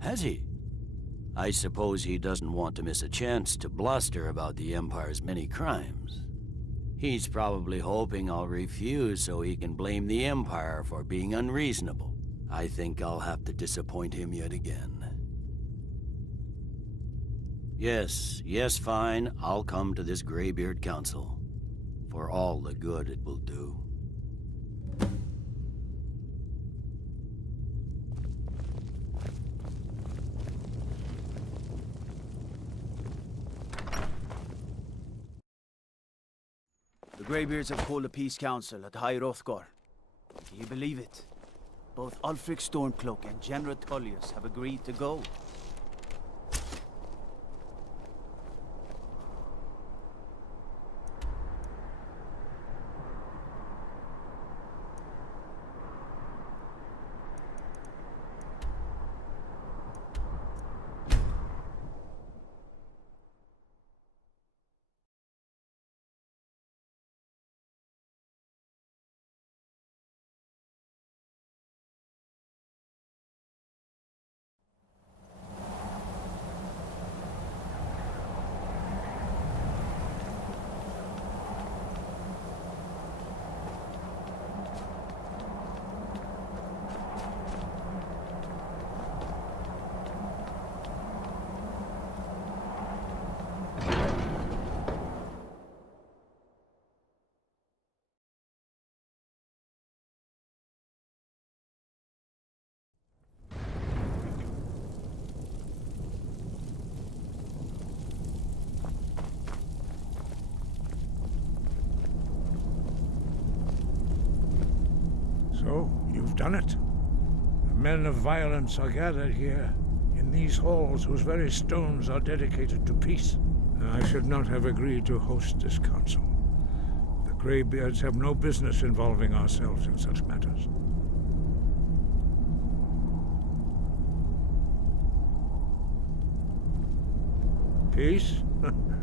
Has he? I suppose he doesn't want to miss a chance to bluster about the Empire's many crimes. He's probably hoping I'll refuse so he can blame the Empire for being unreasonable. I think I'll have to disappoint him yet again. Yes, fine. I'll come to this Greybeard Council. For all the good it will do. The Greybeards have called a peace council at High Hrothgar. Can you believe it? Both Ulfric Stormcloak and General Tullius have agreed to go. So, you've done it. The men of violence are gathered here, in these halls whose very stones are dedicated to peace. I should not have agreed to host this council. The Greybeards have no business involving ourselves in such matters. Peace?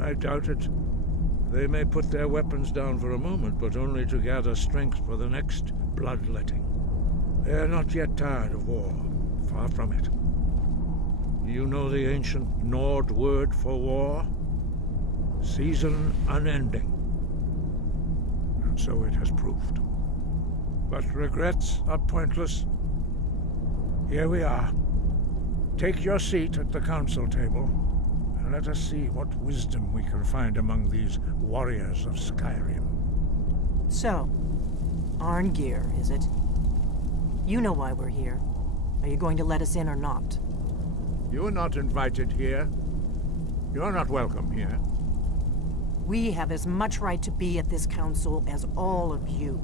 I doubt it. They may put their weapons down for a moment, but only to gather strength for the next bloodletting. They are not yet tired of war. Far from it. You know the ancient Nord word for war? Season unending. And so it has proved. But regrets are pointless. Here we are. Take your seat at the council table, and let us see what wisdom we can find among these warriors of Skyrim. So, Arngeir, is it? You know why we're here. Are you going to let us in or not? You are not invited here. You're not welcome here. We have as much right to be at this council as all of you.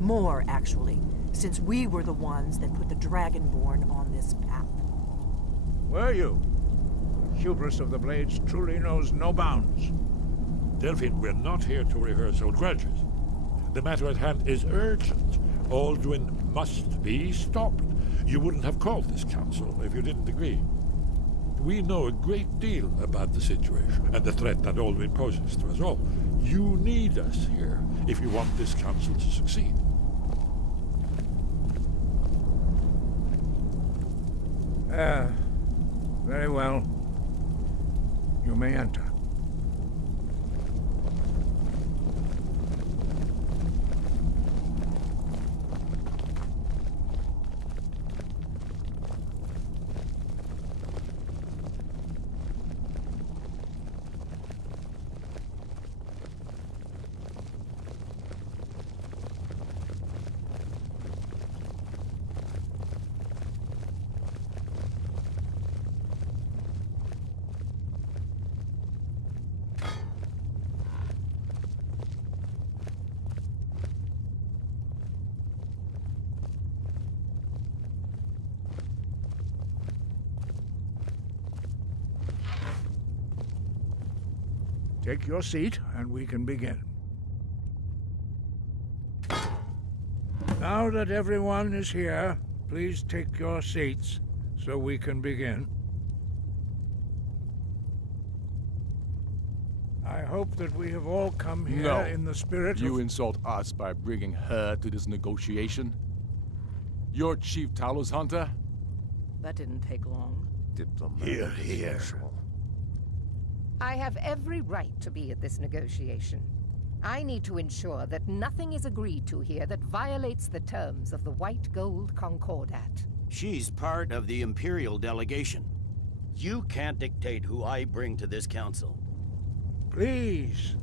More, actually, since we were the ones that put the Dragonborn on this path. Were you? The hubris of the Blades truly knows no bounds. Delphine, we're not here to rehearse old grudges. The matter at hand is urgent. Alduin must be stopped. You wouldn't have called this council if you didn't agree. We know a great deal about the situation and the threat that Alduin poses to us all. You need us here if you want this council to succeed. Very well. You may enter. Take your seat, and we can begin. Now that everyone is here, please take your seats, so we can begin. I hope that we have all come here in the spirit You insult us by bringing her to this negotiation? You're Chief Talos Hunter? that didn't take long. Diplomatic as usual. I have every right to be at this negotiation. I need to ensure that nothing is agreed to here that violates the terms of the White Gold Concordat. She's part of the Imperial delegation. You can't dictate who I bring to this council. Please,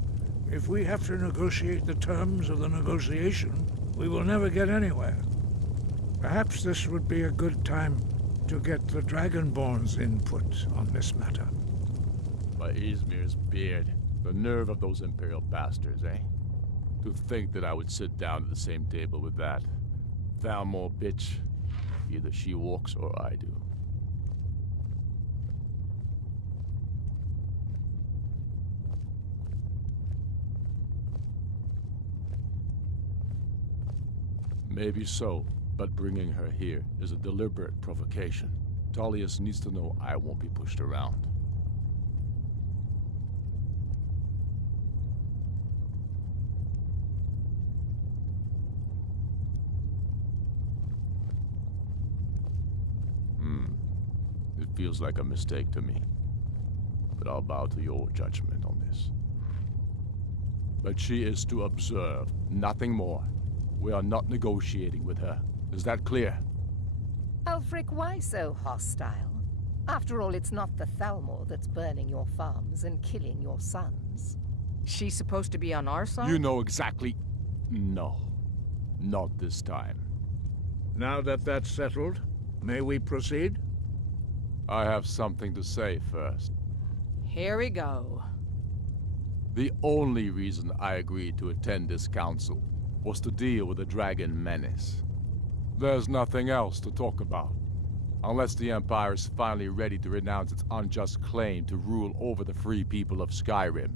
if we have to negotiate the terms of the negotiation, we will never get anywhere. Perhaps this would be a good time to get the Dragonborn's input on this matter. By Izmir's beard, the nerve of those Imperial bastards, eh? To think that I would sit down at the same table with that Thalmor bitch. Either she walks or I do. Maybe so, but bringing her here is a deliberate provocation. Tullius needs to know I won't be pushed around. It feels like a mistake to me, but I'll bow to your judgment on this. But she is to observe, nothing more. We are not negotiating with her. Is that clear? Ulfric, why so hostile? After all, it's not the Thalmor that's burning your farms and killing your sons. She's supposed to be on our side? You know exactly... No. Not this time. Now that that's settled, may we proceed? I have something to say first. Here we go. The only reason I agreed to attend this council was to deal with the dragon menace. There's nothing else to talk about. Unless the Empire is finally ready to renounce its unjust claim to rule over the free people of Skyrim.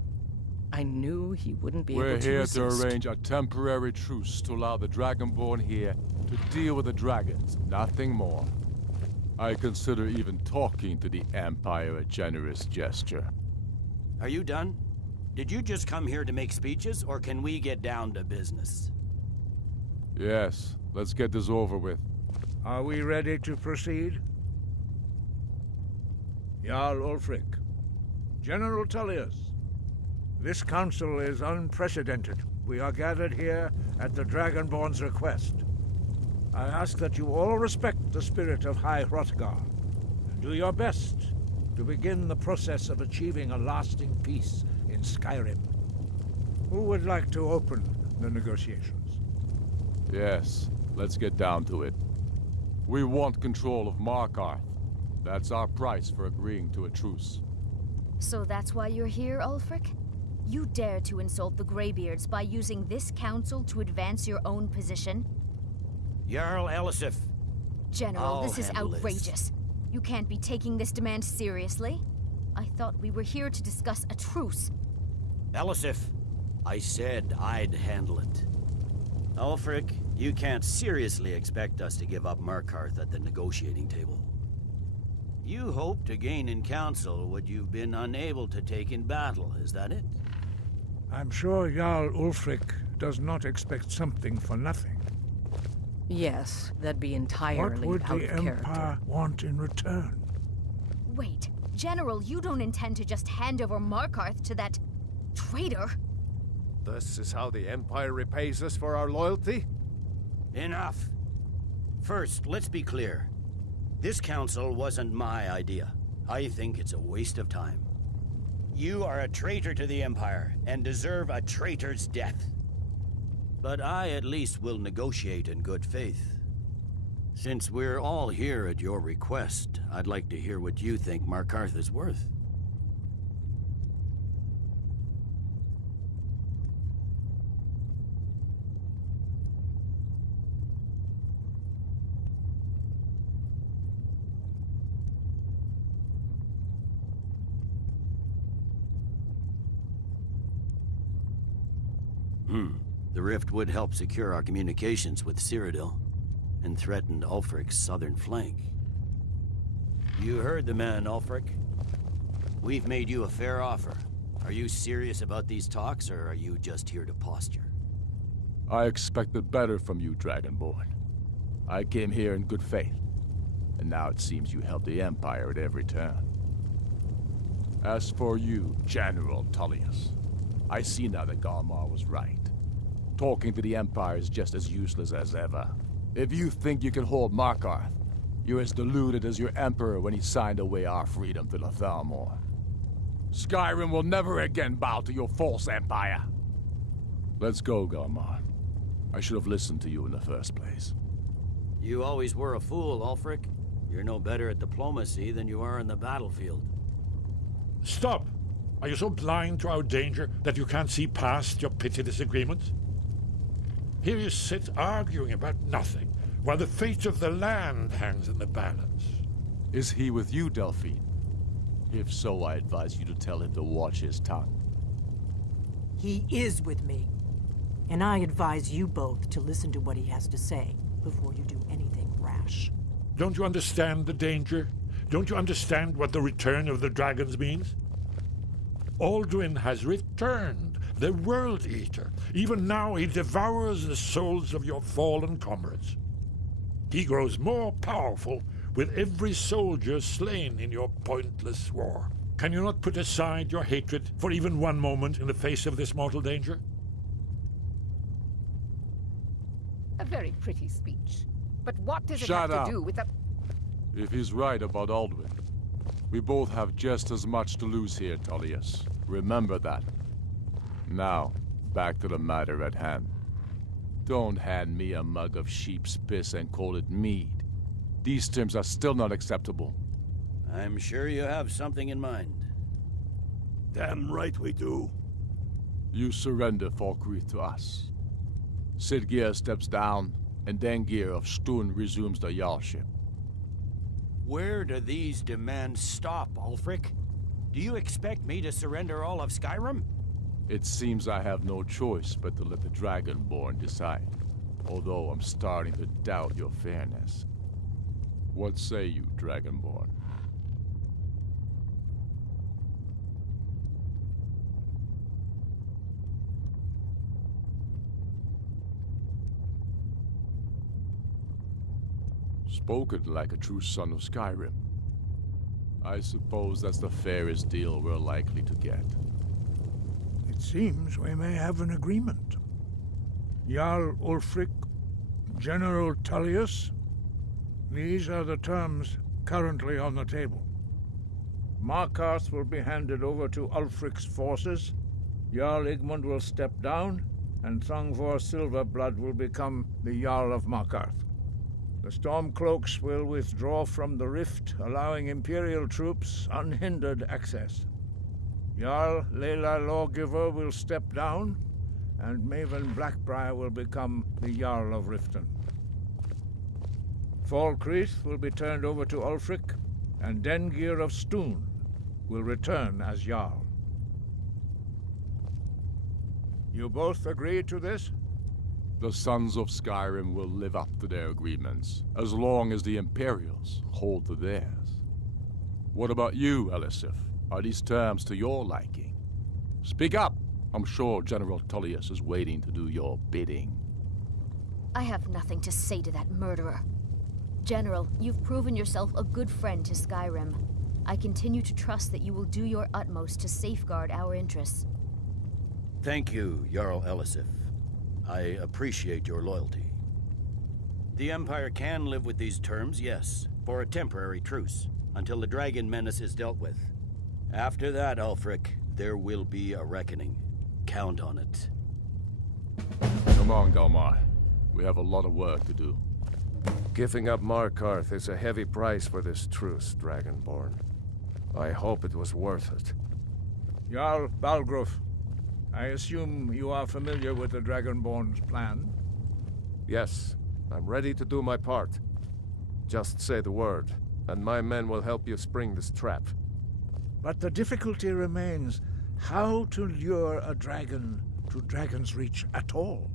I knew he wouldn't be able We're to here resist. to arrange a temporary truce to allow the Dragonborn here to deal with the dragons, nothing more. I consider even talking to the Empire a generous gesture. Are you done? Did you just come here to make speeches, or can we get down to business? Yes, let's get this over with. Are we ready to proceed? Jarl Ulfric, General Tullius, this council is unprecedented. We are gathered here at the Dragonborn's request. I ask that you all respect the spirit of High Hrothgar, and do your best to begin the process of achieving a lasting peace in Skyrim. Who would like to open the negotiations? Yes, let's get down to it. We want control of Markarth. That's our price for agreeing to a truce. So that's why you're here, Ulfric? You dare to insult the Greybeards by using this council to advance your own position? Jarl Elisif. General, I'll this is handle outrageous. this. You can't be taking this demand seriously. I thought we were here to discuss a truce. Elisif, I said I'd handle it. Ulfric, you can't seriously expect us to give up Markarth at the negotiating table. You hope to gain in council what you've been unable to take in battle, is that it? I'm sure Jarl Ulfric does not expect something for nothing. Yes, that'd be What entirely would out the of character. Empire want in return? Wait, General, you don't intend to just hand over Markarth to that traitor? This is how the Empire repays us for our loyalty? Enough. First, let's be clear. This council wasn't my idea. I think it's a waste of time. You are a traitor to the Empire and deserve a traitor's death. But I at least will negotiate in good faith. Since we're all here at your request, I'd like to hear what you think Markarth is worth. The rift would help secure our communications with Cyrodiil, and threatened Ulfric's southern flank. You heard the man, Ulfric. We've made you a fair offer. Are you serious about these talks, or are you just here to posture? I expected better from you, Dragonborn. I came here in good faith. and now it seems you help the Empire at every turn. As for you, General Tullius, I see now that Galmar was right. Talking to the Empire is just as useless as ever. If you think you can hold Markarth, you're as deluded as your Emperor when he signed away our freedom to the Thalmor. Skyrim will never again bow to your false empire. Let's go, Galmar. I should have listened to you in the first place. You always were a fool, Ulfric. You're no better at diplomacy than you are in the battlefield. Stop! Are you so blind to our danger that you can't see past your petty disagreements? Here you sit arguing about nothing, while the fate of the land hangs in the balance. Is he with you, Delphine? If so, I advise you to tell him to watch his tongue. He is with me. And I advise you both to listen to what he has to say before you do anything rash. Don't you understand the danger? Don't you understand what the return of the dragons means? Alduin has returned, the World Eater. Even now he devours the souls of your fallen comrades. He grows more powerful with every soldier slain in your pointless war. Can you not put aside your hatred for even one moment in the face of this mortal danger? A very pretty speech. But what does it Shut have up. to do with the... If he's right about Alduin, we both have just as much to lose here, Tullius. Remember that. Now, back to the matter at hand. Don't hand me a mug of sheep's piss and call it mead. These terms are still not acceptable. I'm sure you have something in mind. Damn right we do. You surrender Falkreath to us. Sidgeir steps down, and Dengir of Stun resumes the Jarlship. Where do these demands stop, Ulfric? Do you expect me to surrender all of Skyrim? It seems I have no choice but to let the Dragonborn decide. Although I'm starting to doubt your fairness. What say you, Dragonborn? Spoken like a true son of Skyrim. I suppose that's the fairest deal we're likely to get. It seems we may have an agreement. Jarl Ulfric, General Tullius, these are the terms currently on the table. Markarth will be handed over to Ulfric's forces, Jarl Igmund will step down, and Thongvor Silverblood will become the Jarl of Markarth. The Stormcloaks will withdraw from the rift, allowing Imperial troops unhindered access. Jarl Leila Lawgiver will step down, and Maven Blackbriar will become the Jarl of Riften. Falkreath will be turned over to Ulfric, and Dengir of Stun will return as Jarl. You both agree to this? The Sons of Skyrim will live up to their agreements, as long as the Imperials hold to theirs. What about you, Elisif? Are these terms to your liking? Speak up! I'm sure General Tullius is waiting to do your bidding. I have nothing to say to that murderer. General, you've proven yourself a good friend to Skyrim. I continue to trust that you will do your utmost to safeguard our interests. Thank you, Jarl Elisif. I appreciate your loyalty. The Empire can live with these terms, yes, for a temporary truce, until the dragon menace is dealt with. After that, Ulfric, there will be a reckoning. Count on it. Come on, Galmar. We have a lot of work to do. Giving up Markarth is a heavy price for this truce, Dragonborn. I hope it was worth it. Jarl Balgruf, I assume you are familiar with the Dragonborn's plan? Yes, I'm ready to do my part. Just say the word, and my men will help you spring this trap. But the difficulty remains how to lure a dragon to Dragon's Reach at all.